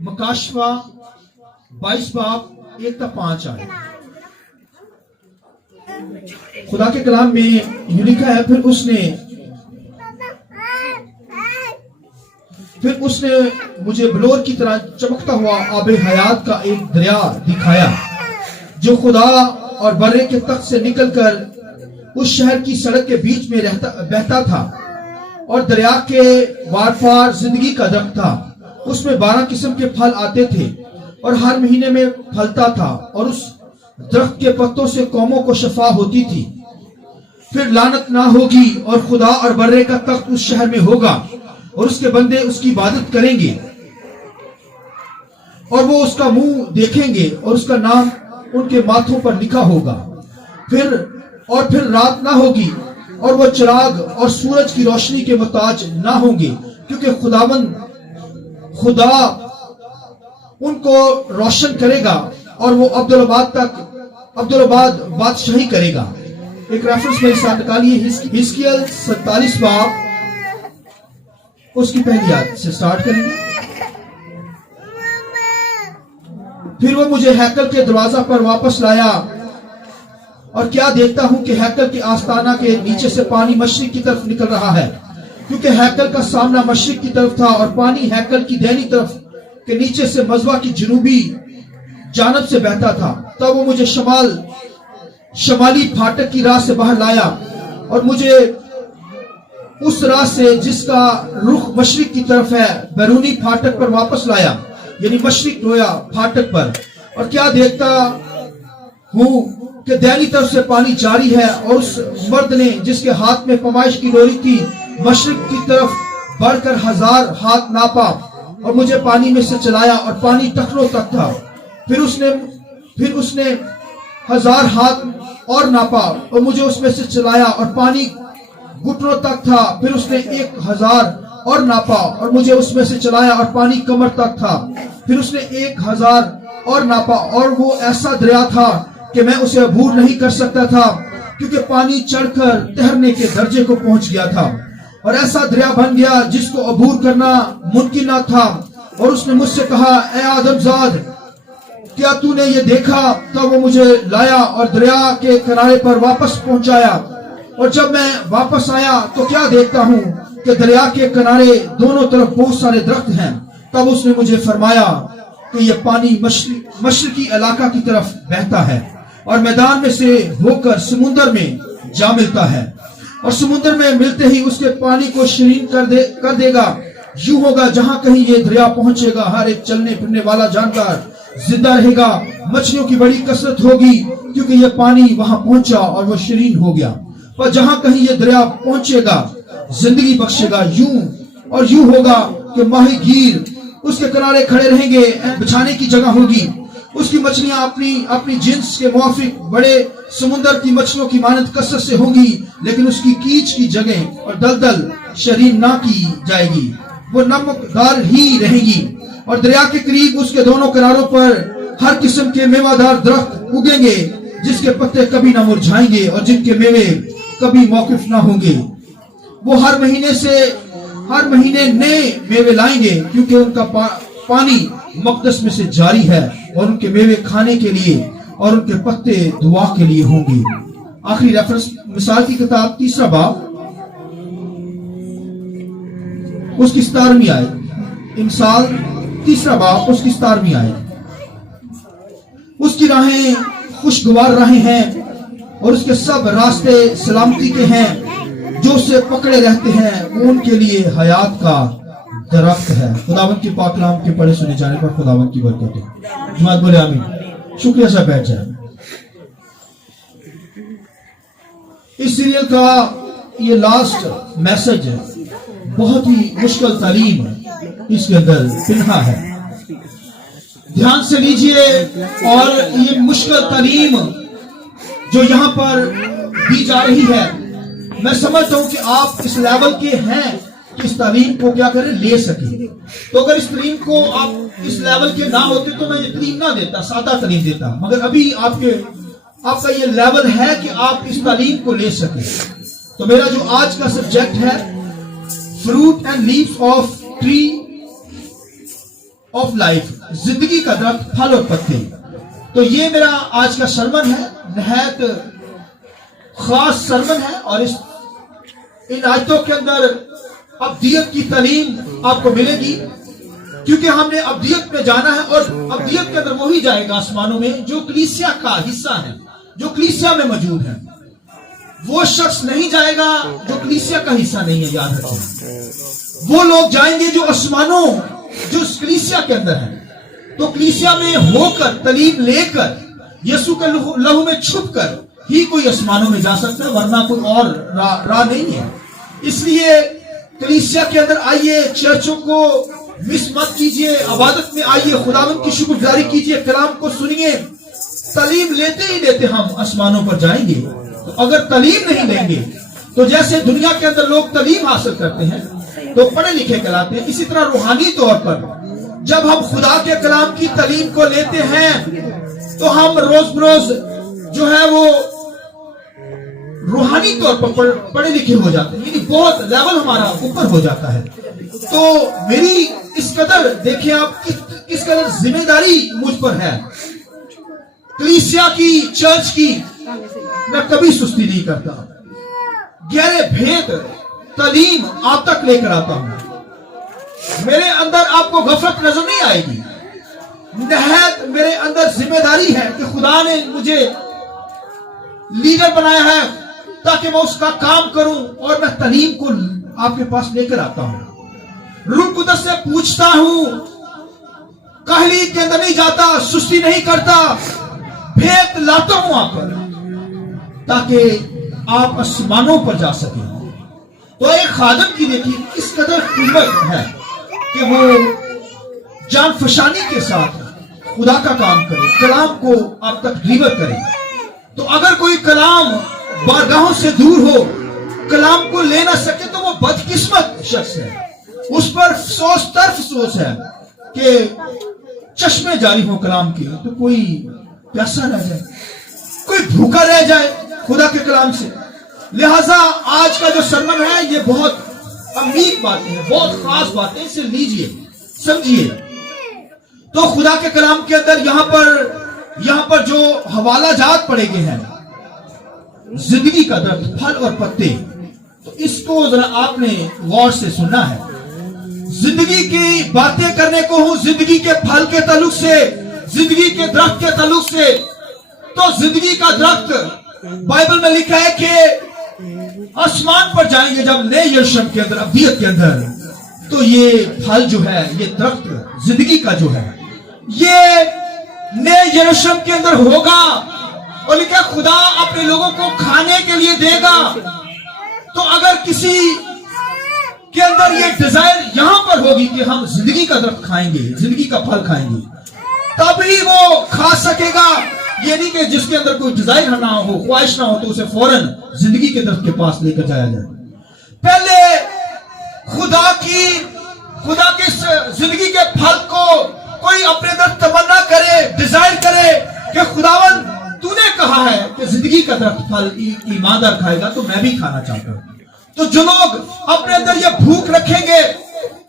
مکاشفہ 22 باب 1 تا 5 آئے. خدا کے کلام میں یہ لکھا ہے پھر اس نے مجھے بلور کی طرح چمکتا ہوا آب حیات کا ایک دریا دکھایا جو خدا اور برے کے تخت سے نکل کر اس شہر کی سڑک کے بیچ میں بہتا تھا اور دریا کے وار پار زندگی کا درخت تھا. اس میں 12 قسم کے پھل آتے تھے اور ہر مہینے میں پھلتا تھا اور اس درخت کے پتوں سے قوموں کو شفا ہوتی تھی. پھر لعنت نہ ہوگی اور خدا اور برے کا تخت اس شہر میں ہوگا اور اس کے بندے اس کی عبادت کریں گے اور وہ اس کا منہ دیکھیں گے اور اس کا نام ان کے ماتھوں پر لکھا ہوگا. پھر رات نہ ہوگی اور وہ چراغ اور سورج کی روشنی کے محتاج نہ ہوں گے کیونکہ خدا ان کو روشن کرے گا اور وہ عبدالآباد بادشاہی کرے گا. ایک ریفرنس میرے ساتھ نکالیے حزقیل 47 باب اس کی پہلی آیت سے سٹارٹ کریں گے. پھر وہ مجھے ہیکل کے دروازہ پر واپس لایا اور کیا دیکھتا ہوں کہ ہیکل کے آستانہ کے نیچے سے پانی مشرق کی طرف نکل رہا ہے کیونکہ ہیکل کا سامنا مشرق کی طرف تھا اور پانی ہیکل کی دہنی طرف کے نیچے سے مذبح کی جنوبی جانب سے بہتا تھا. تب وہ مجھے شمالی پھاٹک کی راہ سے باہر لایا اور مجھے اس راہ سے جس کا رخ مشرق کی طرف ہے بیرونی پھاٹک پر واپس لایا یعنی مشرق رویا پھاٹک پر. اور کیا دیکھتا ہوں کہ دہنی طرف سے پانی جاری ہے اور اس مرد نے جس کے ہاتھ میں پیمائش کی ڈوری تھی مشرق کی طرف بڑھ کر 1000 ہاتھ ناپا اور مجھے پانی میں سے چلایا اور پانی ٹخنوں تک تھا. پھر اس نے 1000 ہاتھ اور ناپا اور مجھے اس میں سے چلایا اور پانی گھٹنوں تک تھا. پھر اس نے 1000 اور ناپا اور مجھے اس میں سے چلایا اور پانی کمر تک تھا. پھر اس نے 1000 اور ناپا اور وہ ایسا دریا تھا کہ میں اسے عبور نہیں کر سکتا تھا کیونکہ پانی چڑھ کر تیرنے کے درجے کو پہنچ گیا تھا اور ایسا دریا بن گیا جس کو عبور کرنا ممکن نہ تھا. اور اس نے مجھ سے کہا اے آدم زاد کیا تو نے یہ دیکھا؟ تب وہ مجھے لایا اور دریا کے کنارے پر واپس پہنچایا اور جب میں واپس آیا تو کیا دیکھتا ہوں کہ دریا کے کنارے دونوں طرف بہت سارے درخت ہیں. تب اس نے مجھے فرمایا کہ یہ پانی مشرقی علاقہ کی طرف بہتا ہے اور میدان میں سے ہو کر سمندر میں جا ملتا ہے اور سمندر میں ملتے ہی اس کے پانی کو شیرین کر دے گا. یوں ہوگا جہاں کہیں یہ دریا پہنچے گا ہر ایک چلنے پھرنے والا جانور زندہ رہے گا. مچھلیوں کی بڑی کثرت ہوگی کیونکہ یہ پانی وہاں پہنچا اور وہ شیرین ہو گیا. پر جہاں کہیں یہ دریا پہنچے گا زندگی بخشے گا. یوں ہوگا کہ ماہی گیر اس کے کنارے کھڑے رہیں گے. بچھانے کی جگہ ہوگی. اس کی مچھلیاں اپنی جنس کے موافق بڑے سمندر کی مچھلیوں کی مانند کثرت سے ہوں گی لیکن اس کی کیچ کی جگہ اور دلدل شیرین نہ کی جائے گی. وہ نمکدار ہی رہے گی اور دریا کے قریب اس کے دونوں کناروں پر ہر قسم کے میوہ دار درخت اگیں گے جس کے پتے کبھی نہ مرجھائیں گے اور جن کے میوے کبھی موقف نہ ہوں گے. وہ ہر مہینے نئے میوے لائیں گے کیونکہ ان کا پانی مقدس میں سے جاری ہے اور ان کے میوے کھانے کے لیے اور ان کے پتے دعا کے لیے ہوں گے. آخری ریفرنس مثال کی کتاب 3 باب اس کی 17ویں آیت. مثال 3 باب اس کی 17ویں آیت. اس کی راہیں خوشگوار راہیں ہیں اور اس کے سب راستے سلامتی کے ہیں. جو اسے پکڑے رہتے ہیں وہ ان کے لیے حیات کا درخت ہے. خداوند کی پاک کلام کے پڑھے سنے جانے پر خداوند کی برکت ہو. جماعت بولے آمین. شکریہ صاحب بیٹھ جائیں. اس سیریل کا یہ لاسٹ میسج ہے. بہت ہی مشکل تعلیم اس کے اندر پنہا ہے. دھیان سے لیجئے اور یہ مشکل تعلیم جو یہاں پر دی جا رہی ہے میں سمجھتا ہوں کہ آپ اس لیول کے ہیں کہ اس تعلیم کو کیا کریں لے سکیں. تو اگر اس تعلیم کو آپ اس لیول کے نہ ہوتے تو میں یہ تعلیم نہ دیتا, سادہ تعلیم دیتا. مگر ابھی آپ کا یہ لیول ہے کہ آپ اس تعلیم کو لے سکیں. تو میرا جو آج کا سبجیکٹ ہے fruit and leaves of tree of life, जिंदगी का दरख्त, फल और पत्ते। तो ये मेरा आज का सरमन है, नहायत खास सरमन है, और इन आयतों के अंदर अब्दियत की तालीम आपको मिलेगी, क्योंकि हमने अब्दियत में जाना है, और अब्दियत के अंदर वही जाएगा आसमानों में जो कलीसिया का हिस्सा है, जो कलीसिया में मौजूद है। वो शख्स नहीं जाएगा जो कलीसिया का हिस्सा नहीं है, याद रखें। वो लोग जाएंगे जो आसमानों, जो कलीसिया के अंदर है। तो कलीसिया में होकर, तालीम लेकर, यीशु के लहू में छुपकर ही कोई आसमानों में जा सकता है, वरना कोई और राह नहीं है। इसलिए कलीसिया के अंदर आइए, चर्चों को मिस मत कीजिए, इबादत में आइए, खुदावंद की शुक्रगुजारी कीजिए, कलाम को सुनिए। तालीम लेते ही लेते हम आसमानों पर जाएंगे। तो अगर तालीम नहीं लेंगे, तो जैसे दुनिया के अंदर लोग तालीम हासिल करते हैं तो पढ़े लिखे कहलाते हैं, इसी तरह रूहानी तौर पर जब हम खुदा के कलाम की तालीम को लेते हैं तो हम रोज बरोज जो है वो रूहानी तौर पर पढ़े लिखे हो जाते हैं, यानी बहुत लेवल हमारा ऊपर हो जाता है। तो मेरी इस कदर देखिए आप किस कदर जिम्मेदारी मुझ पर है, कलीसिया की, चर्च की। मैं कभी सुस्ती नहीं करता, गहरे भेद तालीम आप तक लेकर आता हूं। मेरे अंदर आपको गफलत नजर नहीं आएगी। नहायत मेरे अंदर जिम्मेदारी है कि खुदा ने मुझे लीडर बनाया है ताकि मैं उसका काम करूं, और मैं तालीम को आपके पास लेकर आता हूं। रूह कुदस से पूछता हूं, काहली के अंदर नहीं जाता, सुस्ती नहीं करता, भेद लाता हूं आप पर, ताकि आप आसमानों पर जा सकें। तो एक खादम की देखिए किस कदर कीमत है कि वो जान फशानी के साथ खुदा का काम करे, कलाम को आप तक डिलीवर करे। तो अगर कोई कलाम बारगाहों से दूर हो, कलाम को ले ना सके, तो वो बदकिस्मत शख्स है। उस पर अफसोस तरफ अफसोस है कि चश्मे जारी हो कलाम के, तो कोई प्यासा रह जाए, कोई भूखा रह जाए खुदा के कलाम से। लिहाजा आज का जो सरमन है ये बहुत अमीर बातें हैं, बहुत खास बातें, इसे लीजिए, समझिए। तो खुदा के कलाम के अंदर यहां पर जो हवाला जात पड़े गए हैं, जिंदगी का दर्द, फल और पत्ते, तो इसको जरा आपने गौर से सुनना है। जिंदगी की बातें करने को हूं, जिंदगी के फल के ताल्लुक से, जिंदगी के दरख्त के ताल्लुक से। तो जिंदगी का दरख्त बाइबल में लिखा है कि आसमान पर जाएंगे जब नए यरूशलेम के अंदर, अब्दियत के अंदर, तो ये फल जो है, ये दरख्त जिंदगी का जो है, ये नए यरूशलेम के अंदर होगा। और लिखा खुदा अपने लोगों को खाने के लिए देगा। तो अगर किसी के अंदर ये डिजायर यहां पर होगी कि हम जिंदगी का दरख्त खाएंगे, जिंदगी का फल खाएंगे, तभी वो खा सकेगा। ये नहीं कि जिसके अंदर कोई डिजायर ना हो, ख्वाहिश ना हो, तो उसे फौरन जिंदगी के दरख्त के पास लेकर जाया जाए। पहले खुदा के जिंदगी के फल को कोई अपने अंदर तमन्ना करे, डिजायर करे कि खुदावन तूने कहा है कि जिंदगी का दरख्त फल ईमानदार खाएगा, तो मैं भी खाना चाहता हूं। तो जो लोग अपने अंदर ये भूख रखेंगे,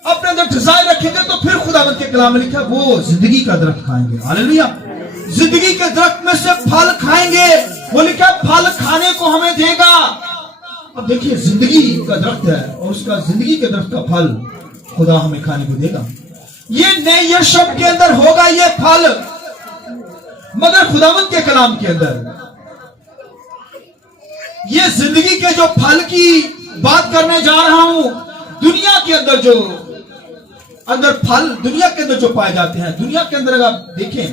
अपने अंदर डिजायर रखेंगे, तो फिर खुदावंद के कलाम में लिखा वो जिंदगी का दरख्त खाएंगे। हालेलुया। जिंदगी के दरख्त में से फल खाएंगे। वो लिखा फल खाने को हमें देगा। अब देखिए जिंदगी का दरख्त है और उसका जिंदगी के दरख्त का फल खुदा हमें खाने को देगा। ये नए यरूशलेम के अंदर होगा ये फल, मगर खुदावंद के कलाम के अंदर ये जिंदगी के जो फल की बात करने जा रहा हूं, दुनिया के अंदर जो फल दुनिया के अंदर जो पाए जाते हैं, दुनिया के अंदर अगर आप देखें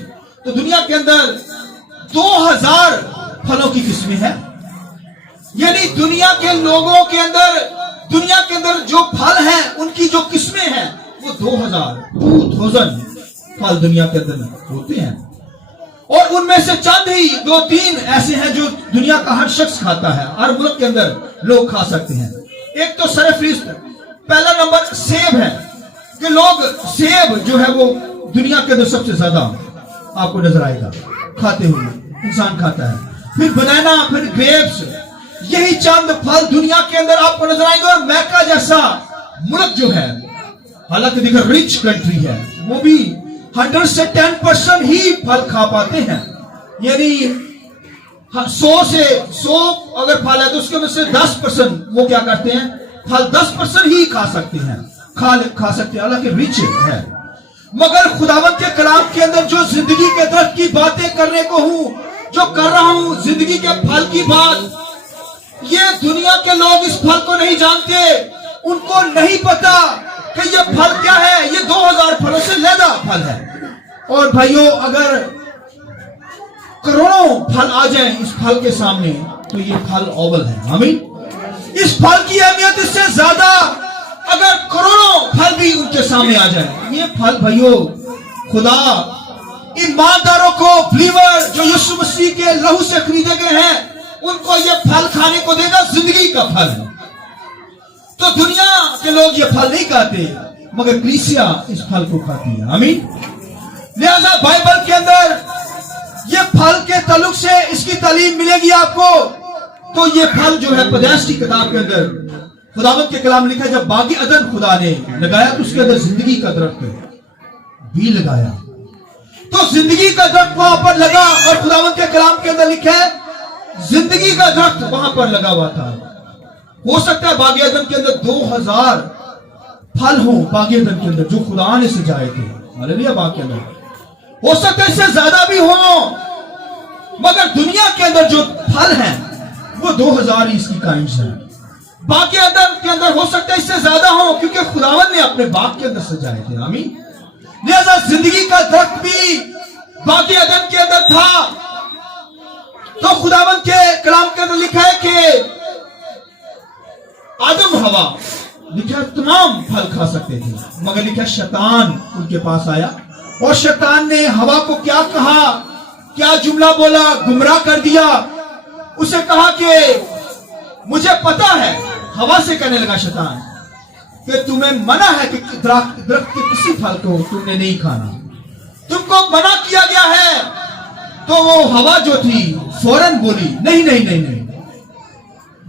तो दुनिया के अंदर 2000 फलों की किस्में हैं। यानी दुनिया के लोगों के अंदर, दुनिया के अंदर जो फल हैं उनकी जो किस्में हैं वो 2000 फल दुनिया के अंदर होते हैं। और उनमें से चंद ही 2-3 ऐसे हैं जो दुनिया का हर शख्स खाता है, हर मुल्क के अंदर लोग खा सकते हैं। एक तो सरफरिस्त, पहला नंबर सेब है कि लोग सेब जो है वो दुनिया के अंदर सबसे ज्यादा आपको नजर आएगा खाते हुए, इंसान खाता है। फिर बनाना, फिर ग्रेप्स, यही चंद फल दुनिया के अंदर आपको नजर आएंगे। और अमेरिका जैसा मुल्क जो है, हालांकि देखो रिच कंट्री है, वो भी 100 से 10% ही फल खा पाते हैं। यानी 100 से 100 अगर फल है तो उसके में से 10% वो क्या करते हैं, फल 10% ही खा सकते हैं, खा सकते हैं, हालांकि रिच है। मगर खुदावंत के कलाम के अंदर जो जिंदगी के दरख्त की बातें करने को हूं, जो कर रहा हूं, जिंदगी के फल की बात, ये दुनिया के लोग इस फल को नहीं जानते, उनको नहीं पता कि ये फल क्या है। ये 2000 फलों से ज्यादा फल है। और भाइयों, अगर करोड़ों फल आ जाएं इस फल के सामने तो ये फल ओवल है। आमीन। इस फल की अहमियत इससे ज्यादा अगर करोड़ों फल भी उनके सामने आ जाए। ये फल भाइयों, खुदा ईमानदारों को, बिलीवर जो यीशु मसीह के लहू से खरीदे गए हैं, उनको ये फल खाने को देगा। जिंदगी का फल है। तो दुनिया के लोग ये फल नहीं खाते, मगर कलीसिया इस फल को खाती है। आमीन। लिहाजा बाइबल के अंदर ये फल के ताल्लुक से इसकी तालीम मिलेगी आपको। तो ये फल जो है पैदाइश की किताब के अंदर खुदावंत के कलाम लिखा है, जब बागी अदन खुदा ने लगाया तो उसके अंदर जिंदगी का दरख्त भी लगाया। तो जिंदगी का दरख्त वहां पर लगा, और खुदावंत के कलाम के अंदर लिखा है जिंदगी का दरख्त वहां पर लगा हुआ था। हो सकता है बागी अदन के अंदर 2000 फल हो, बागी अदन के अंदर जो खुदा ने सजाए थे। हालेलुया। बाग के अंदर हो सकता है इससे ज्यादा भी हो, मगर दुनिया के अंदर जो फल हैं वो 2000 ही इसकी काइंड्स हैं। बाग के अंदर हो सकता है इससे ज्यादा हो, क्योंकि खुदावन ने अपने बाग के अंदर सजाए थे। आमीन। लिहाजा जिंदगी का दरख्त भी बाग अदन के अंदर था। तो खुदावन के कलाम के अंदर लिखा है कि आदम हवा लिखा तमाम फल खा सकते थे, मगर लिखा शैतान उनके पास आया, और शैतान ने हवा को क्या कहा, क्या जुमला बोला, गुमराह कर दिया। उसे कहा कि मुझे पता है, हवा से कहने लगा शैतान, कि तुम्हें मना है कि दरख्त के किसी फल को तुमने नहीं खाना, तुमको मना किया गया है। तो वो हवा जो थी फौरन बोली, नहीं नहीं नहीं नहीं,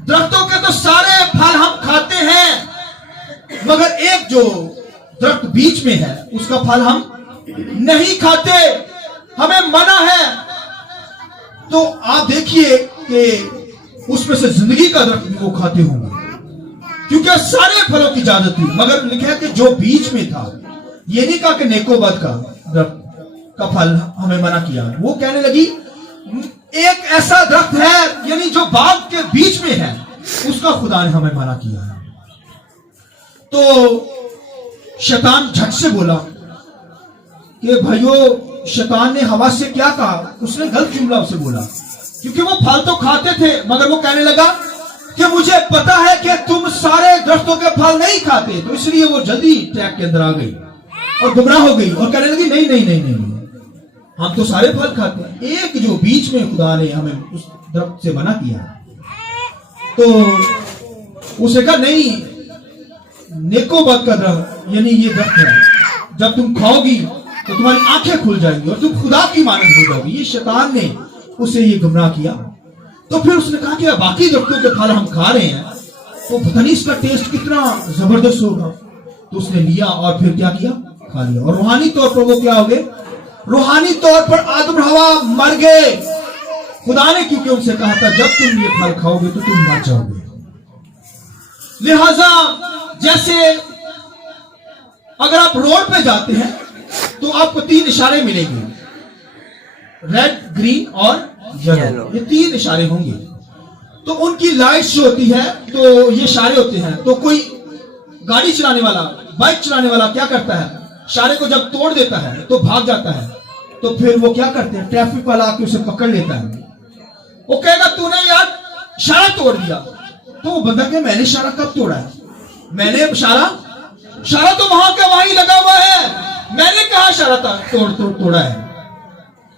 दरख्तों के तो सारे फल हम खाते हैं, मगर एक जो दरख्त बीच में है उसका फल हम नहीं खाते, हमें मना है। तो आप देखिए कि उसमें से जिंदगी का दरख्त भी वो खाते होंगे, क्योंकि सारे फलों की इजाजत थी। मगर लिखा है कि जो बीच में था, ये नहीं कहा कि नेकोबद का दरख्त का फल हमें मना किया। वो कहने लगी एक ऐसा दरख्त है, यानी जो बाग के बीच में है, उसका खुदा ने हमें मना किया है। तो शैतान झट से बोला कि भाइयों, शैतान ने हवा से क्या कहा, उसने गलत जुमला उसे बोला, क्योंकि वो फल तो खाते थे, मगर वो कहने लगा कि मुझे पता है कि तुम सारे दरख्तों के फल नहीं खाते। तो इसलिए वो जल्दी ट्रैक के अंदर आ गई और गुमराह हो गई और कहने लगी नहीं नहीं नहीं नहीं, हम तो सारे फल खाते हैं, एक जो बीच में खुदा ने हमें उस दरख्त से मना किया। तो उसे कहा नहीं, नेकोबद का दरख्त, यानी ये दरख्त है, जब तुम खाओगी तो तुम्हारी आंखें खुल जाएंगी और तुम खुदा की मानद हो जाओगी। ये शैतान ने उसे ये गुमराह किया। तो फिर उसने कहा कि बाकी दरख्तों के फल हम खा रहे हैं, तो पता नहीं इसका टेस्ट कितना जबरदस्त होगा। तो उसने लिया और फिर क्या किया, खा लिया। और रूहानी तौर पर वो क्या हो गए, रूहानी तौर पर आदम हवा मर गए। खुदा ने क्योंकि उनसे कहा था जब तुम ये फल खाओगे तो तुम मर जाओगे। लिहाजा जैसे अगर आप रोड पे जाते हैं तो आपको 3 इशारे मिलेंगे, रेड, ग्रीन और येलो। ये 3 इशारे होंगे। तो उनकी लाइट्स जो होती है, तो ये इशारे होते हैं। तो कोई गाड़ी चलाने वाला, बाइक चलाने वाला क्या करता है, इशारे को जब तोड़ देता है तो भाग जाता है। तो फिर वो क्या करते हैं, ट्रैफिक वाला आके उसे पकड़ लेता है। वो कहेगा तूने यार इशारा तोड़ दिया। तो वो बंदा कहे मैंने इशारा कब तोड़ा है, मैंने इशारा तो वहां का वहीं लगा हुआ है, मैंने कहा इशारा तोड़ा है।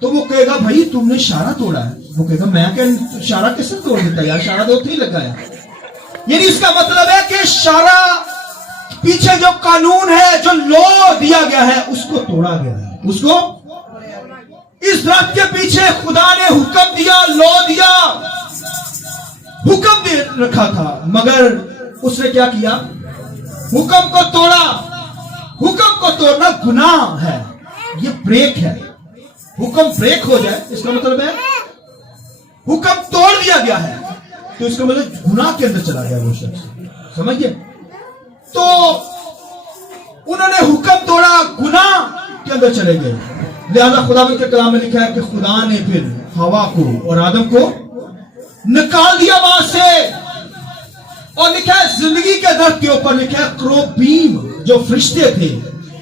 तो वो कहेगा भाई तुमने इशारा तोड़ा है। वो कहेगा मैं क्या इशारा कैसे तोड़ देता यार, इशारा तो ही लगाया। यानी इसका मतलब है कि इशारा पीछे जो कानून है, जो लॉ दिया गया है, उसको तोड़ा गया है। उसको इस दरख्त के पीछे खुदा ने हुक्म दिया, लॉ दिया, हुक्म दे रखा था, मगर उसने क्या किया, हुक्म को तोड़ा। हुक्म को तोड़ना गुनाह है। ये ब्रेक है। हुक्म ब्रेक हो जाए इसका मतलब है हुक्म तोड़ दिया गया है, तो इसका मतलब गुनाह के अंदर चला गया वो शख्स, समझिए। तो उन्होंने हुक्म तोड़ा, गुनाह के अंदर चले गए। लिहाजा खुदावंद के कलाम में लिखा है कि खुदा ने फिर हवा को और आदम को निकाल दिया वहां से, और लिखा है जिंदगी के दरख्त के ऊपर, लिखा है क्रोबीम जो फरिश्ते थे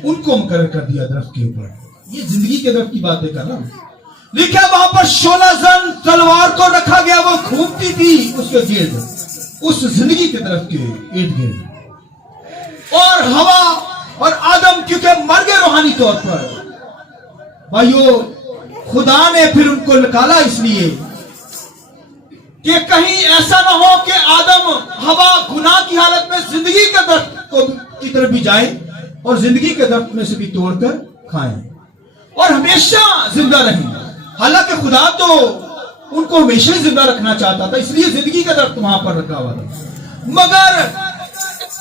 उनको मुकर्रर कर दिया दरख्त के ऊपर। ये जिंदगी के दरख्त की बातें कर रहा हूं। लिखा है वहां पर 16 जन तलवार को रखा गया, वो घूमती थी उसके गिर्द, उस जिंदगी के दरख्त के इर्द गिर्द। और हवा और आदम क्योंकि मर गए रूहानी तौर पर, भाइयों खुदा ने फिर उनको निकाला इसलिए कि कहीं ऐसा ना हो कि आदम हवा गुनाह की हालत में जिंदगी के दरख्त की तरफ भी जाए और जिंदगी के दरख्त में से भी तोड़कर खाएं और हमेशा जिंदा रहें। हालांकि खुदा तो उनको हमेशा ही जिंदा रखना चाहता था, इसलिए जिंदगी का दरख्त वहां पर रखा हुआ था। मगर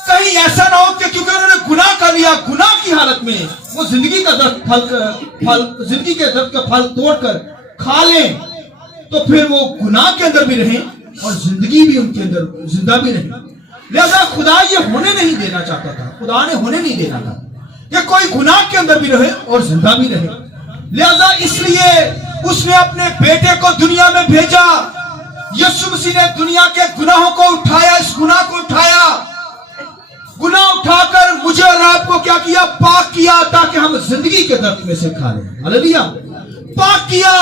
कहीं ऐसा ना हो कि क्योंकि उन्होंने गुनाह कर लिया, गुनाह की हालत में वो जिंदगी का दरख्त फल जिंदगी के दरख्त का फल तोड़कर खा लें, तो फिर वो गुनाह के अंदर भी रहें और जिंदगी भी उनके अंदर जिंदा भी रहे। लिहाजा खुदा ये होने नहीं देना चाहता था, खुदा ने होने नहीं देना था कि कोई गुनाह के अंदर भी रहे और जिंदा भी रहे। लिहाजा इसलिए उसने अपने बेटे को दुनिया में भेजा। यीशु मसीह ने दुनिया के गुनाहों को उठाया, इस गुनाह को उठाया, गुनाह उठाकर मुझे और आपको क्या किया, पाक किया, ताकि हम जिंदगी के दरख्त में से खा लें। हालेलुया, पाक किया।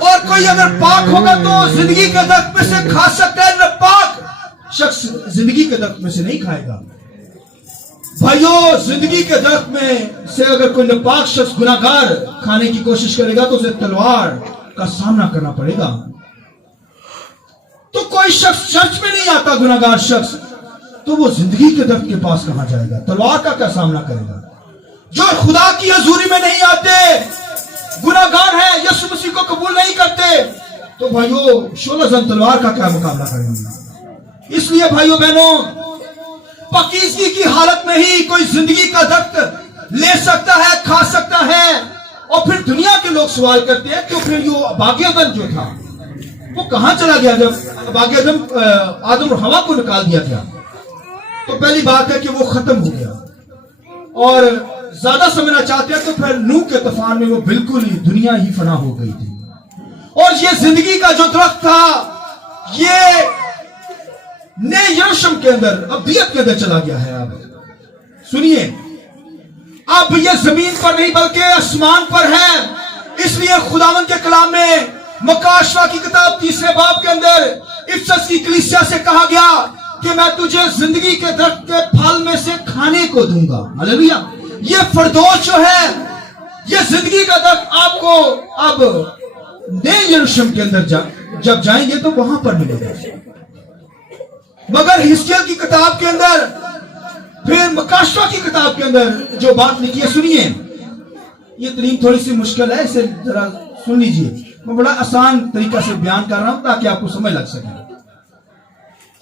और कोई अगर पाक होगा तो जिंदगी के दरख्त में से खा सकता है, न पाक शख्स जिंदगी के दरख्त में से नहीं खाएगा। भाइयों जिंदगी के दरख्त में से अगर कोई नापाक शख्स गुनाहगार खाने की कोशिश करेगा तो उसे तलवार का सामना करना पड़ेगा। तो कोई शख्स चर्च में नहीं आता गुनाहगार शख्स, तो वो जिंदगी के दरख्त के पास कहां जाएगा, तलवार का क्या सामना करेगा। जो खुदा की हजूरी में नहीं आते, गुनाहगार है, यीशु मसीह को कबूल नहीं करते, तो भाइयों 16 जन तलवार का क्या मुकाबला करेंगे। इसलिए भाइयों बहनों पाकीज़गी की हालत में ही कोई जिंदगी का दरख्त ले सकता है, खा सकता है। और फिर दुनिया के लोग सवाल करते हैं कि फिर ये बाग़-ए-अदन जो था वो कहां चला गया जब बाग़-ए-अदन आदम और हवा को निकाल दिया गया। तो पहली बात है कि वो खत्म हो गया, और ज्यादा समझना चाहते हैं तो फिर नूह के तूफान में वो बिल्कुल ही दुनिया ही फना हो गई थी। और ये जिंदगी का जो दरख्त था ये नए यरूशलेम के अंदर, अब्दियत के अंदर चला गया है। अब सुनिए, अब ये जमीन पर नहीं बल्कि आसमान पर है। इसलिए खुदावंद के कलाम में मकाशवा की किताब 3 बाब के अंदर इफिसस की कलीसिया से कहा गया कि मैं तुझे जिंदगी के दरख्त के फल में से खाने को दूंगा। हालेलुया, ये फरदौस जो है, ये जिंदगी का दरख्त आपको अब नए यरूशलेम के अंदर जब जाएंगे तो वहां पर मिलेगा। मगर हिस्किय्याह की किताब के अंदर, फिर मकाशवा की किताब के अंदर जो बात लिखी है, सुनिए, ये तरीन थोड़ी सी मुश्किल है, इसे जरा सुन लीजिए। मैं बड़ा आसान तरीका से बयान कर रहा हूं ताकि आपको समझ लग सके।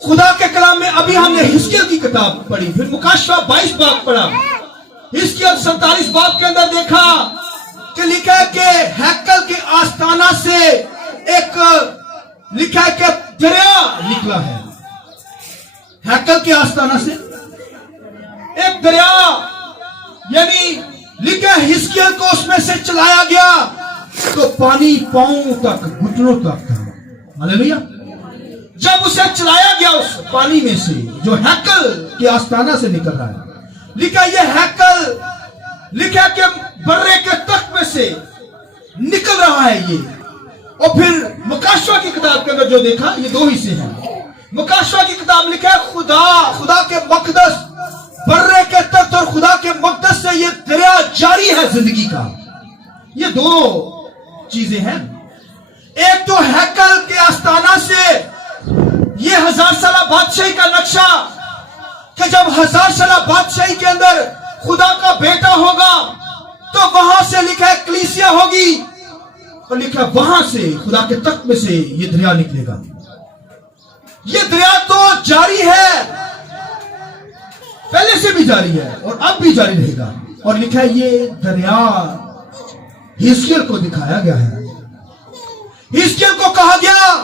खुदा के कलाम में अभी हमने हिस्किय्याह की किताब पढ़ी, फिर मकाशवा 22 बाब पढ़ा, हिस्किय्याह 47 बाब के अंदर देखा कि लिखा है कि हैकल के आस्ताना से एक लिखा है कि दरिया निकला है। हैकल के आस्ताना से एक दरिया, यानी लिखा हिस्किय्याह को उसमें से चलाया गया तो पानी पांव तक, घुटनों तक था। हालेलुया, जब उसे चलाया गया उस पानी में से जो हैकल के आस्ताना से निकल रहा है, लिखा ये हैकल लिखा कि बर्रे के तख्त में से निकल रहा है ये। और फिर मकाशवा की किताब के अंदर जो देखा, ये 2 हिस्से हैं। मकाशवा की किताब लिखा है खुदा के मकदस, बर्रे के तख्त और खुदा के मकदस से ये दरिया जारी है जिंदगी का। ये 2 चीजें हैं। एक तो हैकल के आस्ताना से ये 1000 साला बादशाही का नक्शा, कि जब 1000 साला बादशाही के अंदर खुदा का बेटा होगा तो वहां से लिखा है कलीसिया होगी, और लिखा वहां से खुदा के तख्त में से ये दरिया निकलेगा। ये दरिया तो जारी है, पहले से भी जारी है और अब भी जारी रहेगा। और लिखा है ये दरिया हिजकिय्याह को दिखाया गया है। हिजकिय्याह को कहा गया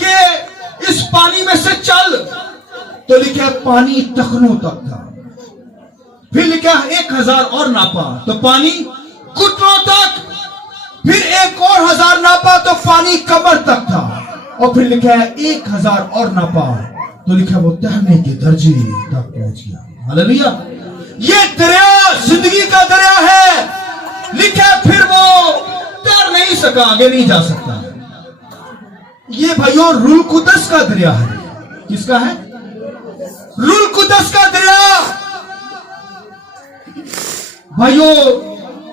कि इस पानी में से चल, तो लिखा है पानी टखनों तक था। फिर लिखा है 1000 और नापा तो पानी घुटनों तक, फिर 1000 नापा तो पानी कमर तक था, और फिर लिखा है 1000 और नापा तो लिखा है वो तैरने के दर्जे तक पहुंच गया। हालेलुया। ये दरिया जिंदगी का दरिया है। लिखा है फिर वो तैर नहीं सका, आगे नहीं जा सकता। ये भाइयों रूह कुदस का दरिया है। किसका है? रूह कुदस का दरिया। भाइयों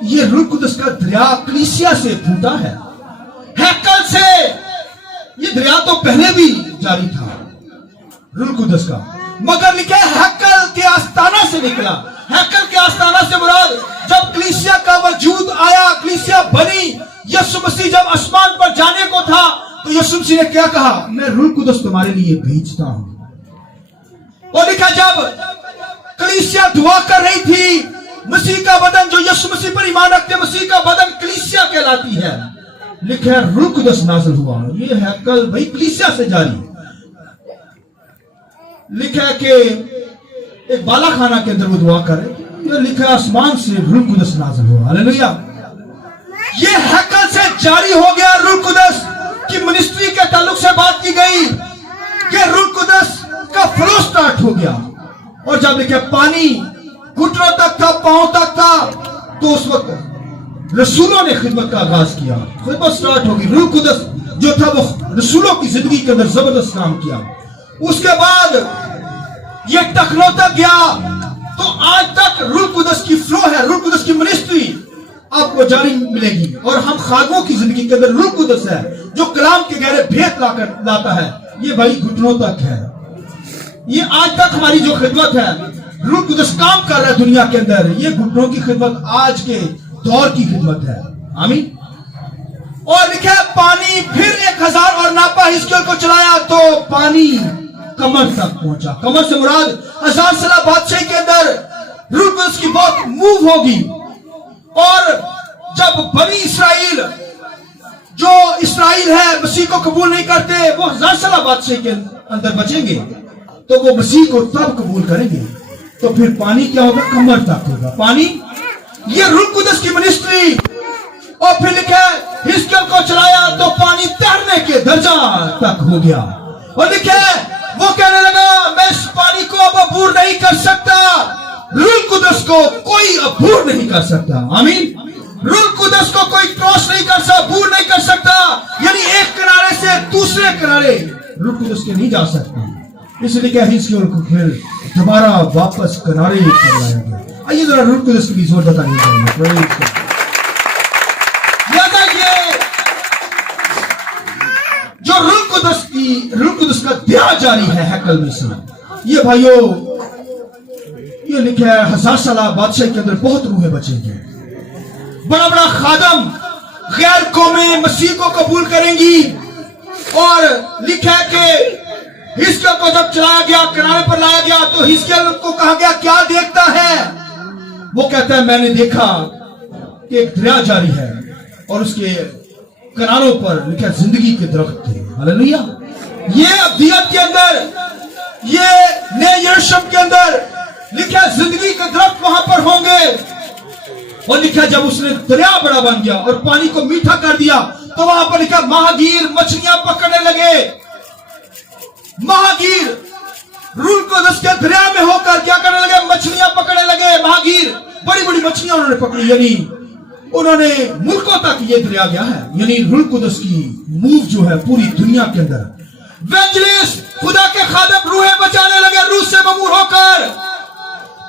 ये रूह कुदस का दरिया कलीसिया से फूटा है, हैकल से। ये दरिया तो पहले भी जारी था रूह कुदस का, मगर लिखा है हैकल के आस्ताना से निकला। हैकल के आस्ताना से मुराद जब कलीसिया का वजूद आया, कलीसिया बनी, यीशु मसीह जब आसमान पर जाने को था तो यीशु मसीह ने क्या कहा? मैं रूह कुदस तुम्हारे लिए भेजता हूं। और लिखा जब कलीसिया दुआ कर रही थी, मसीह का बदन जो यीशु मसीह पर ईमान रखते, मसीह का बदन कलीसिया कहलाती है। लिखा है रूह कुदस नाज़िल हुआ। ये हैकल भाई कलीसिया से जारी। लिखा है कि एक बालाखाना के अंदर वो दुआ करे, ये लिखा है आसमान से रूह कुदस नाज़िल हुआ। हालेलुया। ये हैकल से जारी हो गया रूह कुदस की मिनिस्ट्री के ताल्लुक से बात की गई कि रूह कुदस का फ्लो स्टार्ट हो गया। और जब लिखा पानी घुटनों तक था, पांव तक था, तो उस वक्त रसूलों ने खिदमत का आगाज किया, खिदमत स्टार्ट होगी। रूह कुदस जो था वो रसूलों की जिंदगी के अंदर जबरदस्त काम किया। उसके बाद ये टखनों तक गया, तो आज तक रूह कुदस की फ्लो है, रूह कुदस की मिनिस्ट्री आपको जारी मिलेगी। और हम खादमों की जिंदगी के अंदर रूह कुदस है जो कलाम के गहरे भेद लाता है। ये भाई घुटनों तक है। ये आज तक हमारी जो खिदमत है, रूह कुदस काम कर रहा है दुनिया के अंदर। ये घुटनों की खिदमत आज के दौर की खिदमत है। आमीन। और लिखा है पानी फिर 1000 और नापा, हिजकिय्याह को चलाया तो पानी कमर तक पहुंचा। कमर से मुराद 1000 साल बादशाही के अंदर रूह कुदस की बहुत मूव होगी। और जब बनी इसराइल जो इसराइल है मसीह को कबूल नहीं करते, वो 1000 साल बादशाही के अंदर बचेंगे, तो वो मसीह को तब कबूल करेंगे। तो फिर पानी क्या होगा? कमर तक होगा पानी। ये रूह कुदस की मिनिस्ट्री। और फिर लिखा है हिजकिय्याह को चलाया तो पानी तैरने के दर्जा तक हो गया। और लिखा है वो कहने लगा मैं इस पानी को अब अबूर नहीं कर सकता। रूह कुदस को कोई अबूर नहीं कर सकता। आमीन। रूह कुदस को कोई क्रॉस नहीं कर सकता, अबूर नहीं कर सकता। यानी एक किनारे से दूसरे किनारे रूह कुदस के नहीं जा सकता। इसलिए क्या हिजकिय्याह को फिर दोबारा वापस किनारे पर लाया गया। आइए जरा रूह कुदस की भी जोर बताइए। जो रूह कुदस का दया जारी है हैकल में से। ये भाइयों ये लिखा है 1000 साल बादशाही के अंदर बहुत रूहें बचेंगे। बड़ा बड़ा खादम गैर कौमें मसीह को कबूल करेंगी। और लिखा है कि हिजकिय्याह को जब चलाया गया, किनारे पर लाया गया, तो हिजकिय्याह को कहा गया क्या देखता है? वो कहता है मैंने देखा कि एक दरिया जारी है और उसके किनारों पर लिखा जिंदगी के दरख्त थे। हालेलुया। ये अब्दियत के अंदर, ये नए यरूशलेम के अंदर लिखा जिंदगी के दरख्त वहां पर होंगे। और लिखा जब उसने दरिया बड़ा बन गया और पानी को मीठा कर दिया, तो वहां पर लिखा महागीर मछलियां पकड़ने लगे। महागीर रूह कुदस के दरिया में होकर क्या करने लगे? मछलियां पकड़ने लगे। महागीर बड़ी बड़ी मछलियां उन्होंने पकड़ी, यानी उन्होंने मुल्कों तक ये दरिया गया है। यानी रूह कुदस की मूव जो है पूरी दुनिया के अंदर। वेंजलिस्ट खुदा के खादम रूहें बचाने लगे रूह से ममूर होकर।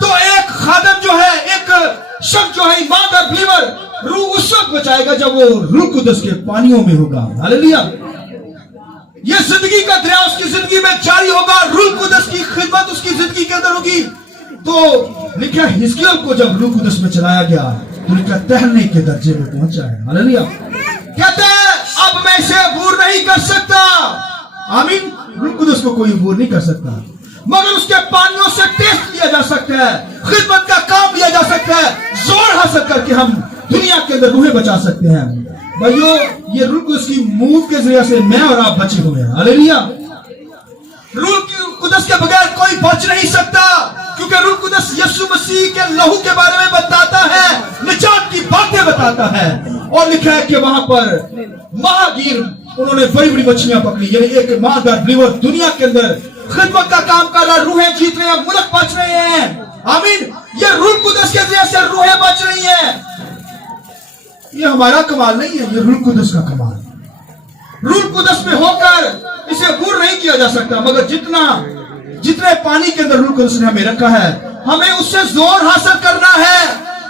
तो एक खादम जो है, एक शख्स जो है ईमानदार बिलीवर, रूह उस वक्त बचाएगा जब वो रूह कुदस के पानियों में होगा। हालेलुया। ये जिंदगी का दरिया उसकी जिंदगी में जारी होगा। रूह कुदस की खिदमत उसकी जिंदगी के अंदर होगी। तो लिखा हिजकिय्याह को जब रूह कुदस में चलाया गया तो लिखा तैरने के दर्जे में पहुंचा है। हालेलुया। कहते हैं अब मैं इसे अबूर नहीं कर सकता। आमीन। रूह कुदस को कोई अबूर नहीं कर सकता, मगर उसके पानियों से टेस्ट लिया जा सकता है, खिदमत का काम लिया जा सकता है। जोर हासिल करके हम دنیا کے اندر روحیں بچا سکتے ہیں. بھائیو یہ روح القدس کی موو کے ذریعے سے میں اور آپ بچے ہوئے ہیں. ہاللیلویا. روح القدس کے بغیر کوئی بچ نہیں سکتا, کیونکہ روح القدس یسوع مسیح کے لہو کے بارے میں بتاتا ہے, نجات کی باتیں بتاتا ہے. اور لکھا ہے کہ وہاں پر ماہگیر انہوں نے بڑی بڑی مچھلیاں پکڑی, یعنی ایک ماہدار بلیور دنیا کے اندر خدمت کا کام کر رہا, روحیں جیت رہے ہیں, ملک بچ رہے ہیں. آمین. یہ روح القدس کے ذریعے سے روحیں بچ رہی ہیں. یہ ہمارا کمال نہیں ہے, یہ روح القدس کا کمال. روح القدس میں ہو کر اسے عبور نہیں کیا جا سکتا, مگر جتنے پانی کے اندر روح القدس نے ہمیں رکھا ہے, ہمیں اس سے زور حاصل کرنا ہے,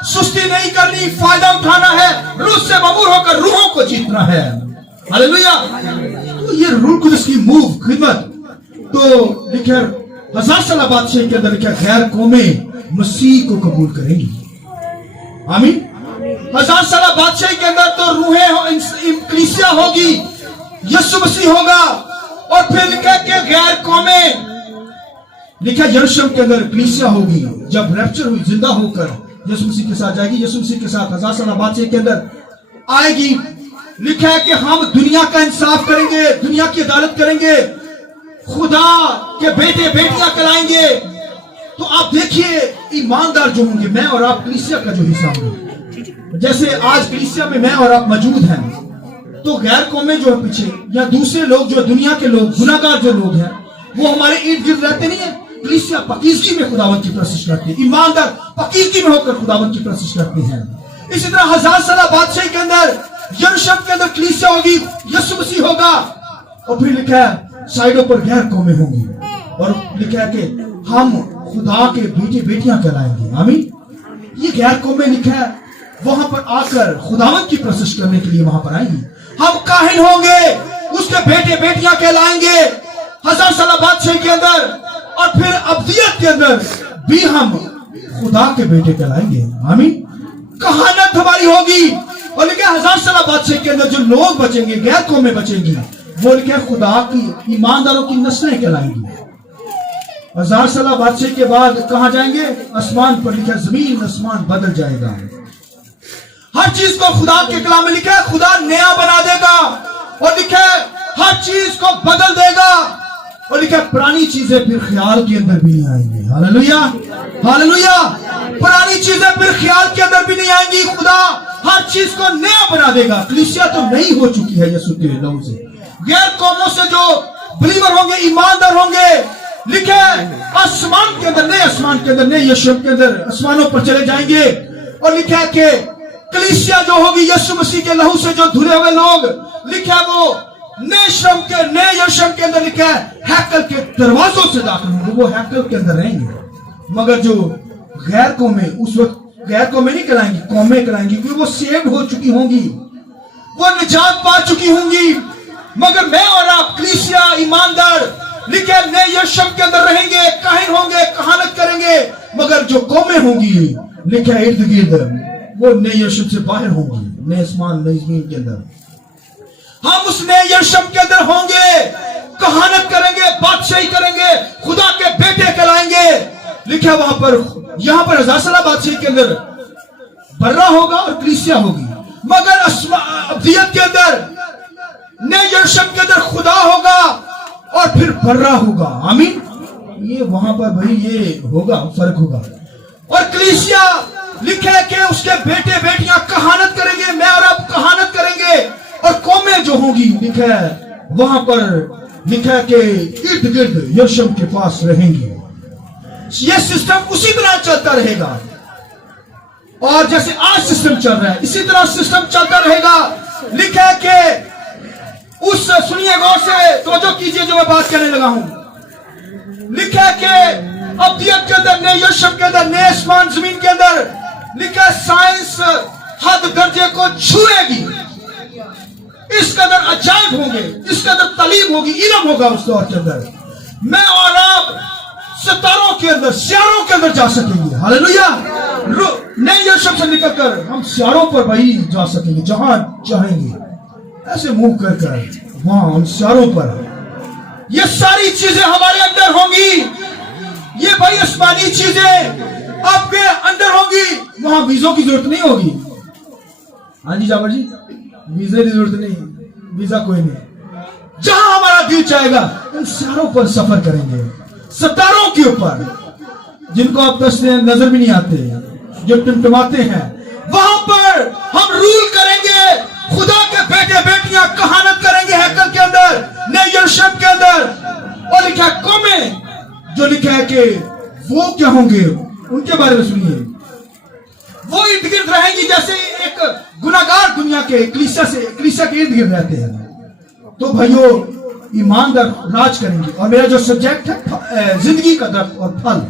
سستی نہیں کرنی, فائدہ اٹھانا ہے, روح سے مبور ہو کر روحوں کو جیتنا ہے. ہاللیلویا. تو یہ روح القدس کی موو خدمت, تو لکھا 1000 سالہ بادشاہی کے اندر لکھا غیر قومیں مسیح کو قبول کریں گی. آمین. 1000 سالہ بادشاہی کے اندر تو روحیں کلیسیا ہوگی, یسوع مسیح ہوگا, اور پھر لکھا کہ غیر قومیں, لکھا یروشلم کے اندر کلیسیا ہوگی جب ریپچر ہوئی, زندہ ہو کر یسوع مسیح کے ساتھ جائے گی, یسوع مسیح کے ساتھ 1000 سالہ بادشاہی کے اندر آئے گی. لکھا ہے کہ ہم دنیا کا انصاف کریں گے, دنیا کی عدالت کریں گے, خدا کے بیٹے بیٹیاں کرائیں گے. تو آپ دیکھیے ایماندار جو ہوں گے, میں اور آپ کلیسیا کا جو حصہ ہوں گے, جیسے آج کلیسیا میں میں اور آپ موجود ہیں, تو غیر قومیں جو ہے پیچھے, یا دوسرے لوگ جو دنیا کے لوگ, گناہگار جو لوگ ہیں, وہ ہمارے ارد گرد رہتے نہیں ہیں. کلیسیا پاکیزگی میں خداوند کی پرستش کرتی ہے, ایماندار پاکیزگی میں ہو کر خداوند کی پرستش کرتے ہیں. اسی طرح 1000 سالہ بادشاہی کے اندر یروشلم کے اندر کلیسیا ہوگی, یسوع مسیح ہوگا, اور پھر لکھا ہے سائیڈوں پر غیر قومیں ہوں گی, اور لکھا ہے کہ ہم خدا کے بیٹے بیٹیاں کہلائیں گے. آمین. یہ غیر قومیں لکھا ہے وہاں پر آ کر خداوند کی پرستش کرنے کے لیے وہاں پر آئیں گی. ہم کاہن ہوں گے, اس کے بیٹے بیٹیاں کہلائیں گے 1000 سالہ بادشاہی کے اندر, اور پھر ابدیت کے اندر بھی ہم خدا کے بیٹے کہلائیں گے. آمین. کہانت ہماری ہوگی, اور لکھا 1000 سالہ بادشاہی کے اندر جو لوگ بچیں گے, غیر قومیں بچیں گی, وہ لکھا خدا کی ایمانداروں کی نسلیں کہلائیں گی. 1000 سالہ بادشاہی کے بعد کہاں جائیں گے؟ آسمان پر. لکھا زمین آسمان بدل جائے گا, ہر چیز کو خدا کے کلام میں لکھا ہے خدا نیا بنا دے گا, اور لکھا ہے ہر چیز کو بدل دے گا, اور لکھا ہے پرانی چیزیں پھر خیال کے اندر بھی نہیں آئیں گی. ہاللیلویا. ہاللیلویا. پرانی چیزیں پھر خیال کے اندر بھی نہیں آئیں گی, خدا ہر چیز کو نیا بنا دے گا. کلیسیا تو نئی ہو چکی ہے یسوع کے لہو سے. غیر قوموں سے جو بلیور ہوں گے, ایماندار ہوں گے, لکھا ہے آسمان کے اندر, نئے آسمان کے اندر, نئے یروشلم کے اندر آسمانوں پر چلے جائیں گے. اور لکھا ہے کہ کلیسیا جو ہوگی یسوع مسیح کے لہو سے جو دھلے ہوئے لوگ, لکھا ہے وہ نئے یروشلم کے اندر, لکھا ہے ہیکل کے دروازوں سے داخل ہوں گے, وہ ہیکل کے اندر رہیں گے. مگر جو غیر قومیں, اس وقت غیر قومیں نہیں کہلائیں گی, قومیں کہلائیں گی, کیونکہ وہ سیوڈ ہو چکی ہوں گی, وہ نجات پا چکی ہوں گی. مگر میں اور آپ کلیسیا ایماندار, لکھا ہے نئے یروشلم کے اندر رہیں گے, کاہن ہوں گے, کہانت کریں گے. مگر جو قومیں ہوں گی, لکھا ہے ارد گرد, وہ نئے یروشلم سے باہر ہوں گی, نئے آسمان نئی زمین کے اندر. ہم اس نئے یروشلم کے اندر ہوں گے, کہانت کریں گے, بادشاہی کریں گے, خدا کے بیٹے کہلائیں گے. لکھا وہاں پر, یہاں پر 1000 سالہ بادشاہی کے اندر برہ ہوگا اور کلیسیا ہوگی, مگر ابدیت کے اندر, نئے یروشلم کے اندر خدا ہوگا اور پھر برہ ہوگا. آمین. یہ وہاں پر بھائی یہ ہوگا, فرق ہوگا. اور کلیسیا لکھا ہے کہ اس کے بیٹے بیٹیاں کہانت کریں گے, میں اور آپ کہانت کریں گے, اور قومیں جو ہوں گی, لکھا ہے وہاں پر, لکھا ہے کہ ارد گرد یروشلم کے پاس رہیں گی. یہ سسٹم اسی طرح چلتا رہے گا, اور جیسے آج سسٹم چل رہا ہے اسی طرح سسٹم چلتا رہے گا. لکھا ہے کہ اس, سنیے غور سے, توجہ کیجئے جو میں بات کرنے لگا ہوں. لکھا ہے کہ ابدیت کے اندر, نئے یروشلم کے اندر, نئے آسمان زمین کے اندر, لکھا ہے سائنس حد درجے کو چھوئے گی. اس قدر عجائب ہوں گے, اس قدر تعلیم ہوگی, علم ہوگا اس دور کے اندر. میں اور آپ ستاروں کے اندر, سیاروں کے اندر جا سکیں گے. ہاللیلویا. نئے یروشلم سے نکل کر ہم سیاروں پر بھائی جا سکیں گے, جہاں چاہیں گے ایسے موو کر کر وہاں ہم سیاروں پر. یہ ساری چیزیں ہمارے اندر ہوں گی, یہ بھائی آسمانی چیزیں آپ کے اندر ہوں گی. وہاں ویزوں کی ضرورت نہیں ہوگی, हाँ जी जावर जी, वीजा की जरूरत नहीं, वीजा कोई नहीं, जहां हमारा दिल चाहेगा इन सारों पर सफर करेंगे, सितारों के ऊपर जिनको आप नजर भी नहीं आते, जो टिमटिमाते हैं, वहां पर हम रूल करेंगे। खुदा के बेटे बेटियां कहानत करेंगे हैकल के अंदर, नए यरूशलेम के अंदर। और लिखा है कौमें, जो लिखा है कि वो क्या होंगे, उनके बारे में सुनिए, वो इर्द गिर्द रहेंगी जैसे एक गुनाहगार दुनिया के कलीसिया के इर्द गिर्द रहते हैं। तो भाइयों ईमानदार राज करेंगे। और मेरा जो सब्जेक्ट है जिंदगी का दर्द और फल,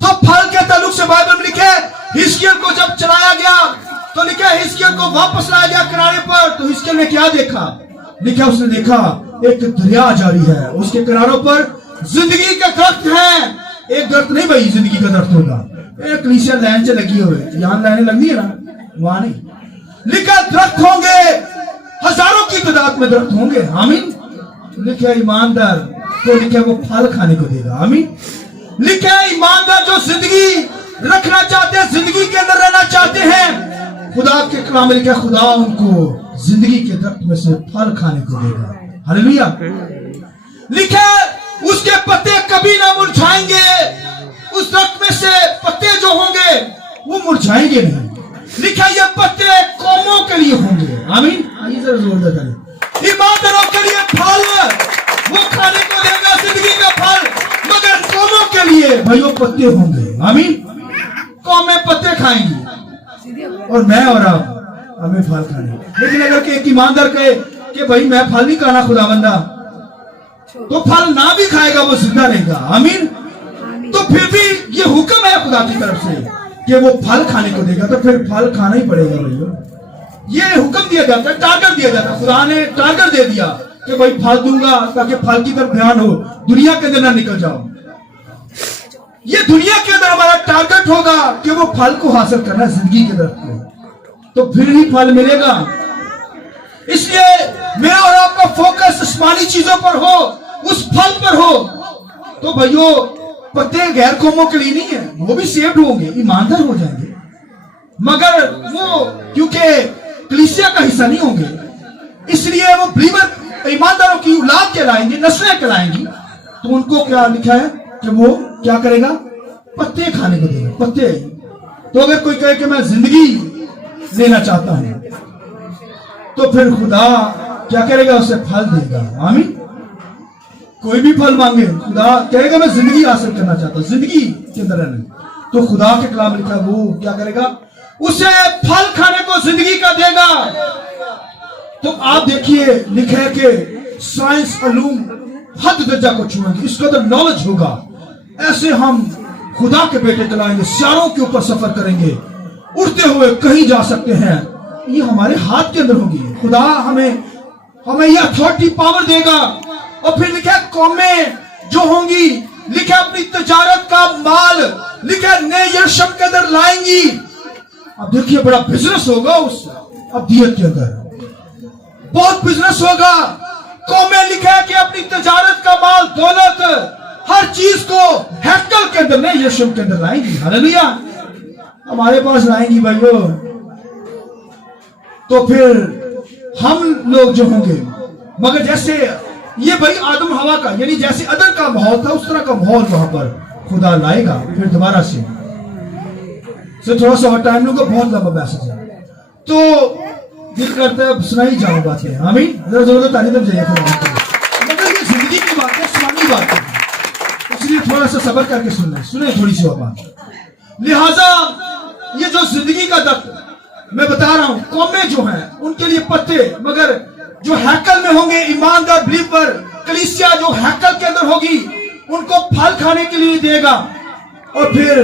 तो फल के ताल्लुक से बाइबल में लिखे हिजकिय्याह को जब चलाया गया तो लिखा हिजकिय्याह को वापस लाया गया किनारे पर। तो हिजकिय्याह ने क्या देखा, लिखा उसने देखा एक दरिया जारी है, उसके किनारों पर जिंदगी के दरख्त हैं। एक दरख्त नहीं भाई, जिंदगी का दरख्त होगा, एक कलीसिया लाइन से लगी हुई, यहां लाइनें लगनी है ना, वहां नहीं। लिखा दरख्त होंगे, हजारों की तादाद में दरख्त होंगे, आमीन। लिखा ईमानदार तो लिखा वो फल खाने को देगा, आमीन। लिखा ईमानदार जो जिंदगी रखना चाहते हैं, जिंदगी के अंदर रहना चाहते हैं, खुदा के कलाम में लिखा खुदा उनको जिंदगी के दरख्त में से फल खाने को देगा, हालेलुया। लिखा उसके पत्ते कभी ना मुरझाएंगे, उस दरख्त में से पत्ते जो होंगे वो मुरझाएंगे नहीं। लिखा ये पत्ते कौमों के लिए होंगे, आमीन। आइए जरा जोरदार करें, ईमानदारों के लिए फल वो खाने को देगा, जिंदगी का फल, मगर कौमों के लिए भाइयों पत्ते होंगे, आमीन। कौमें पत्ते खाएंगी और मैं और आप हमें फल खाने। लेकिन अगर कि एक ईमानदार कहे कि भाई मैं फल नहीं खाना खुदावंदा, तो फल ना भी खाएगा वो जिंदा रहेगा, आमीन। तो फिर भी ये हुक्म है खुदा की तरफ से कि वो फल खाने को देगा, तो फिर फल खाना ही पड़ेगा भैया। ये हुक्म दिया जाता है, टारगेट दिया जाता है, खुदा ने टारगेट दे दिया कि भाई फल दूंगा ताकि फल की तरफ ध्यान हो, दुनिया के अंदर ना निकल जाओ। ये दुनिया के अंदर हमारा टारगेट होगा कि वो फल को हासिल करना है, जिंदगी के दरख्त को, तो फिर ही फल मिलेगा। इसलिए मेरा और आपका फोकस आसमानी चीजों पर हो, उस फल पर हो। तो भाइयों पत्ते गैर कौमों के लिए नहीं है, वो भी सेव्ड होंगे, ईमानदार हो जाएंगे, मगर वो क्योंकि कलीसिया का हिस्सा नहीं होंगे, इसलिए वो बिलीवर ईमानदारों की औलाद कहलाएंगे, नस्लें कहलाएंगी। तो उनको क्या लिखा है कि वो क्या करेगा, पत्ते खाने को देगा, पत्ते। तो अगर कोई कहे कि मैं जिंदगी लेना चाहता हूं, तो फिर खुदा क्या करेगा, उसे फल देगा, आमीन। कोई भी फल मांगे, खुदा कहेगा मैं जिंदगी हासिल करना चाहता हूं, जिंदगी के अंदर रहना, तो खुदा के कलाम लिखा वो क्या करेगा, उसे फल खाने को जिंदगी का देगा। तो आप देखिए लिखा है कि साइंस अलूम हद दर्जा को छुएंगे, इसके अंदर नॉलेज होगा। ऐसे हम खुदा के बेटे चलाएंगे, सियारों के ऊपर सफर करेंगे, उड़ते हुए कहीं जा सकते हैं, ये हमारे हाथ के अंदर होगी। खुदा हमें ये अथॉरिटी पावर देगा। और फिर लिखा कौमें जो होंगी, लिखा अपनी तजारत का माल, लिखा नए यरूशलेम के अंदर लाएंगी। अब देखिए बड़ा बिजनेस होगा उस अब्दियत के अंदर, बहुत बिजनेस होगा। कौमें लिखा है कि अपनी तजारत का माल, दौलत, हर चीज को हैकल के अंदर नए यरूशलेम के अंदर लाएंगी, हालेलुया। हमारे पास लाएंगी भाइयों। तो फिर हम लोग जो होंगे, मगर जैसे ये भाई आदम हवा का यानी जैसे अदन का माहौल था, उस तरह का माहौल वहां पर खुदा लाएगा फिर दोबारा से। थोड़ा सा टाइम लूंगा, बहुत लंबा मैसेज है, तो दिल करता है सुनाई जाऊं बातें, आमीन। जरूरत तालीम चाहिए, मगर ये जिंदगी की बात है, आसमानी बात है, इसलिए थोड़ा सा सब्र करके सुनना, सुने थोड़ी सी और बात। लिहाजा ये जो जिंदगी का दर्द मैं बता रहा हूं, कौमें जो हैं उनके लिए पत्ते, मगर जो हैकल में होंगे ईमानदार बिलीवर, कलीसिया जो हैकल के अंदर होगी, उनको फल खाने के लिए देगा। और फिर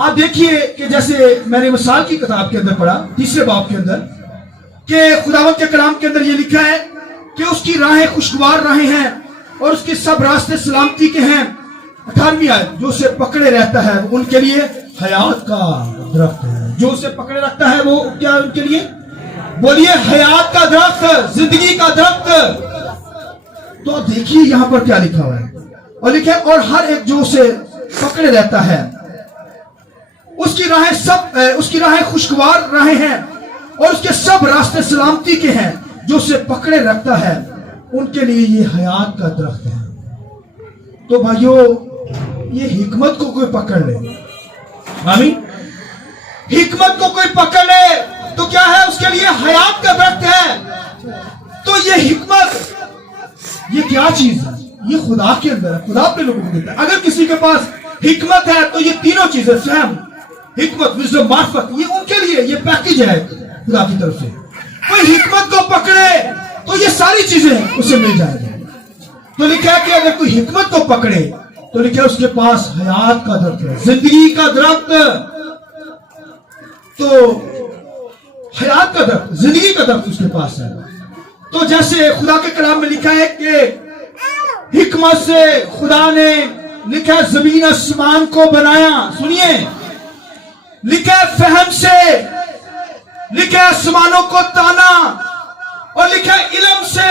आप देखिए कि जैसे मैंने मिसाल की किताब के अंदर पढ़ा, तीसरे बाब के अंदर, कि खुदावंद के कलाम के अंदर ये लिखा है कि उसकी राहें खुशगवार राहें हैं और उसके सब रास्ते सलामती के हैं। 18वीं आयत, जो उसे पकड़े रहता है उनके लिए हयात का दरख्त है। जो उसे पकड़े रखता है वो क्या उनके लिए, बोलिए हयात का दरख्त, जिंदगी का दरख्त। तो देखिए यहां पर क्या लिखा हुआ है, और लिखे और हर एक जो उसे पकड़े रहता है اس کی راہیں خوشگوار راہیں ہیں اور اس کے سب راستے سلامتی کے ہیں. جو اسے پکڑے رکھتا ہے ان کے لیے یہ حیات کا درخت ہے. تو بھائیو یہ حکمت کو کوئی پکڑ لے, آمین, حکمت کو کوئی پکڑ لے تو کیا ہے, اس کے لیے حیات کا درخت ہے. تو یہ حکمت یہ کیا چیز ہے؟ یہ خدا کے اندر ہے, خدا اپنے لوگوں کو دیتا ہے. اگر کسی کے پاس حکمت ہے تو یہ تینوں چیزیں, فہم, حکمت, وزڈم, معرفت, یہ ان کے لیے یہ پیکج ہے خدا کی طرف سے. کوئی حکمت کو پکڑے تو یہ ساری چیزیں اسے مل جائیں گی. تو لکھا ہے کہ اگر کوئی حکمت کو پکڑے تو لکھا ہے اس کے پاس حیات کا درخت ہے, زندگی کا درخت. تو حیات کا درخت, زندگی کا درخت اس کے پاس ہے. تو جیسے خدا کے کلام میں لکھا ہے کہ حکمت سے خدا نے لکھا ہے زمین آسمان کو بنایا. سنیے, لکھا ہے فہم سے لکھا ہے آسمانوں کو تانا, اور لکھا ہے علم سے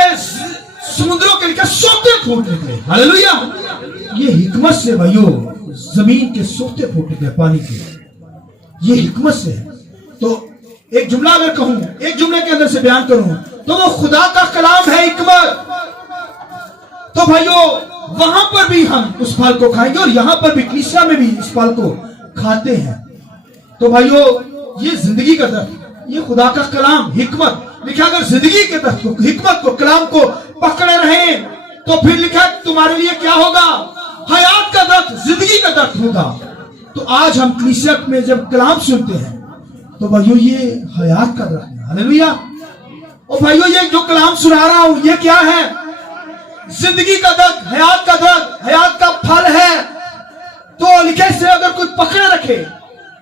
سمندروں کے لکھا سوتے پھوٹ نکلے. ہاللویا. یہ حکمت سے بھائیو زمین کے سوتے پھوٹ نکلے پانی کے, یہ حکمت سے. تو ایک جملہ اگر کہوں, ایک جملے کے اندر سے بیان کروں تو وہ خدا کا کلام ہے حکمت. تو بھائیو وہاں پر بھی ہم اس پھل کو کھائیں گے اور یہاں پر بھی کلیسیا میں بھی اس پھل کو کھاتے ہیں. تو بھائیو یہ زندگی کا درخت, یہ خدا کا کلام حکمت. لکھا اگر زندگی کے درخت کو, حکمت کو, کلام کو پکڑے رہیں تو پھر لکھا تمہارے لیے کیا ہوگا, حیات کا درخت, زندگی کا درخت ہوگا. تو آج ہم کلیسیا میں جب کلام سنتے ہیں تو بھائیو یہ حیات کا درخت ہے. ہاللویا. اور بھائیو یہ جو کلام سنا رہا ہوں یہ کیا ہے, زندگی کا درخت, حیات کا درخت, حیات کا پھل ہے. تو لکھے سے اگر کوئی پکڑے رکھے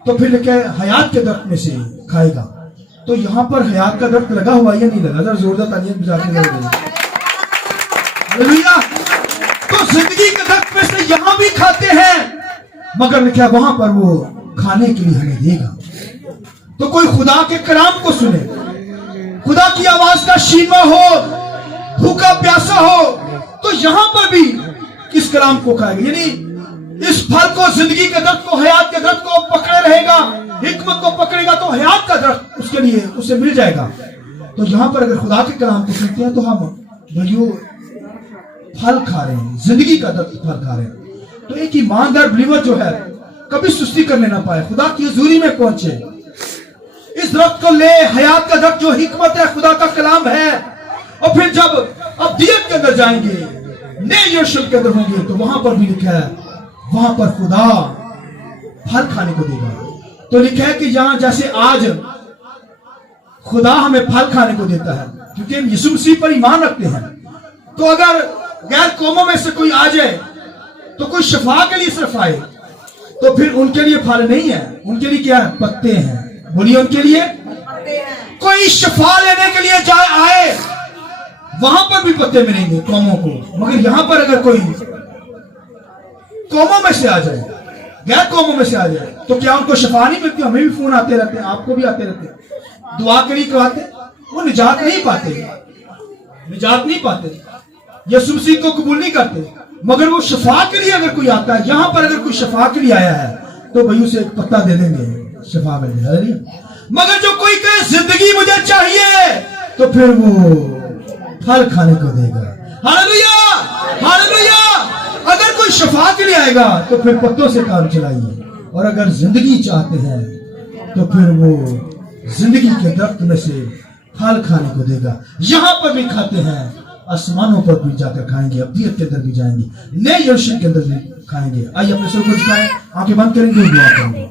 تو پھر لکھے حیات کے درخت میں سے کھائے گا. تو یہاں پر حیات کا درخت لگا ہوا یا نہیں لگا؟ ذرا زوردار تعلیم بجا کے لگا. ہاللویا. تو زندگی کے درخت میں سے یہاں بھی کھاتے ہیں مگر لکھا وہاں پر وہ کھانے کے لیے ہمیں دے گا. تو کوئی خدا کے کلام کو سنے, خدا کی آواز کا شیما ہو, بھوکا پیاسا ہو, تو یہاں پر بھی اس کلام کو کھائے گا. یعنی اس پھل کو, زندگی کے درخت کو, حیات کے درخت کو پکڑے رہے گا, حکمت کو پکڑے گا تو حیات کا درخت اس کے لیے اسے مل جائے گا. تو یہاں پر اگر خدا کے کلام کو سنتے ہیں تو ہم بھائیو پھل کھا رہے ہیں, زندگی کا درخت پھل کھا رہے ہیں. تو ایک ایماندار بلیور جو ہے کبھی سستی کرنے نہ پائے, خدا کی حضوری میں پہنچے, اس درخت کو لے, حیات کا درخت جو حکمت ہے, خدا کا کلام ہے. اور پھر جب ابدیت کے اندر جائیں گے, نئے یروشلم کے اندر ہوں گے, تو وہاں پر بھی لکھا ہے وہاں پر خدا پھل کھانے کو دے گا. تو لکھا ہے کہ یہاں جیسے آج خدا ہمیں پھل کھانے کو دیتا ہے کیونکہ ہم یسوع مسیح پر ایمان رکھتے ہیں, تو اگر غیر قوموں میں سے کوئی آ جائے تو کوئی شفا کے لیے صرف آئے تو پھر ان کے لیے پھل نہیں ہے, ان کے لیے کیا ہے, پتے ہیں. بولیے ان کے لیے کوئی شفا لینے کے لیے جائے آئے وہاں پر بھی پتے ملیں گے قوموں کو. مگر یہاں پر اگر کوئی قوموں میں سے آ جائے, غیر قوموں میں سے آ جائے, تو کیا ان کو شفا نہیں ملتی؟ ہمیں بھی فون آتے رہتے ہیں, آپ کو بھی آتے رہتے ہیں, دعا کے لیے کہتے, وہ نجات نہیں پاتے, نجات نہیں پاتے, یسوع مسیح کو قبول نہیں کرتے. مگر وہ شفا کے لیے اگر کوئی آتا ہے, یہاں پر اگر کوئی شفا کے لیے آیا ہے تو بھائی اسے ایک پتا دے دیں گے, شفا مل جائے. مگر جو کوئی کہے زندگی مجھے چاہیے تو پھر وہ پھل کھانے کو دے گا. Hallelujah, hallelujah. اگر کوئی شفا کے لیے آئے گا تو پھر پتوں سے کام چلائیے, اور اگر زندگی چاہتے ہیں تو پھر وہ زندگی کے درخت میں سے پھل کھانے کو دے گا. یہاں پر بھی کھاتے ہیں, آسمانوں پر بھی جا کر کھائیں گے, ابدیت کے اندر بھی جائیں گے, نئے یروشلم کے اندر بھی کھائیں گے. آئیے اپنے سر کو جھکائیں, آنکھیں بند کریں گے, دعا کریں گے.